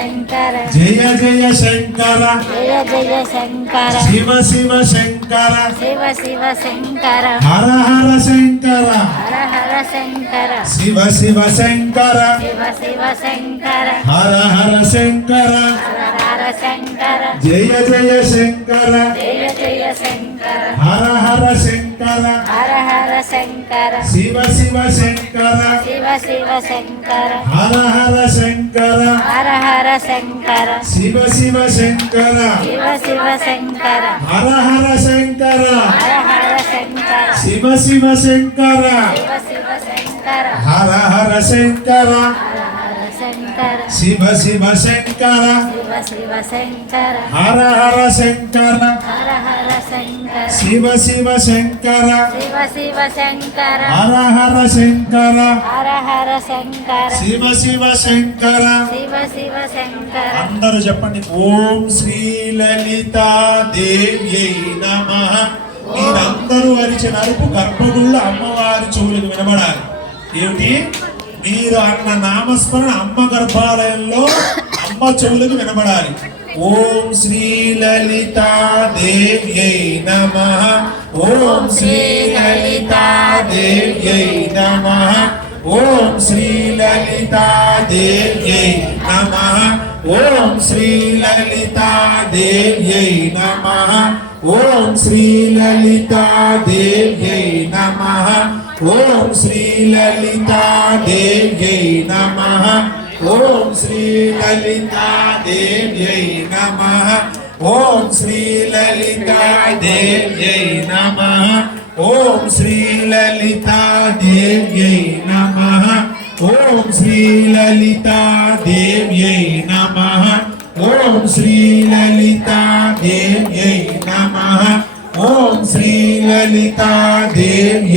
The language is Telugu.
శంకర జయ జయ శంకర జయ జయ శంకర శివ శివ శంకర శివ శివ శంకర హర హర శంకర హర హర శంకర శివ శివ శంకర శివ శివ శంకర హర హర శంకర హర హర శంకర జయ జయ శంకర జయ జయ శంకర హర హర శంకర హర హర శంకర శివ శివ శంకర శివ శివ శంకర హర హర శంకర హర హర శంకర శివ శివ శంకర శివ శివ శంకర హర హర శంకర హర హర శంకర శివ శివ శంకర శివ శివ శంకర హర హర శంకర హర హర శంకర శివ శివ శంకర శివ శివ శంకర హర హర శంకర హర హర శంకర శివ శివ శంకర శివ శివ శంకర హర హర శంకర హర హర శంకర శివ శివ శంకర శివ శివ శంకర అందరూ చెప్పండి ఓం శ్రీ లలితా దేవ్యై నమః. మీరందరూ అరిచిన అరుపు గర్భగుళ్ళ అమ్మవారి చెవులకు వినబడాలి. ఏమిటి? మీరు అన్న నామస్మరణ అమ్మ గర్భాలయంలో అమ్మ చెవులకు వినబడాలి. ఓం శ్రీ లలితా దేవ్యై నమః. ఓం శ్రీ లలితా దేవ్యై నమః. ఓం శ్రీ లలితా దేవ్యై నమః. ఓం శ్రీ లలితా దేవ్యై నమః. ఓం శ్రీ లలితా దేవ్యై నమః. ఓం శ్రీ లలితా దేవ్యై నమః. ఓం శ్రీ లలితా దేవ్యై నమః. ఓం శ్రీ లలితా దేవ్యై నమః. ఓం శ్రీ లలితా దేవ్యై నమః. ఓం శ్రీ లలితా దేవ్యై నమః. ఓం శ్రీ లలితా దేవ్యై నమః. ఓం శ్రీ లలితా దేవ్యై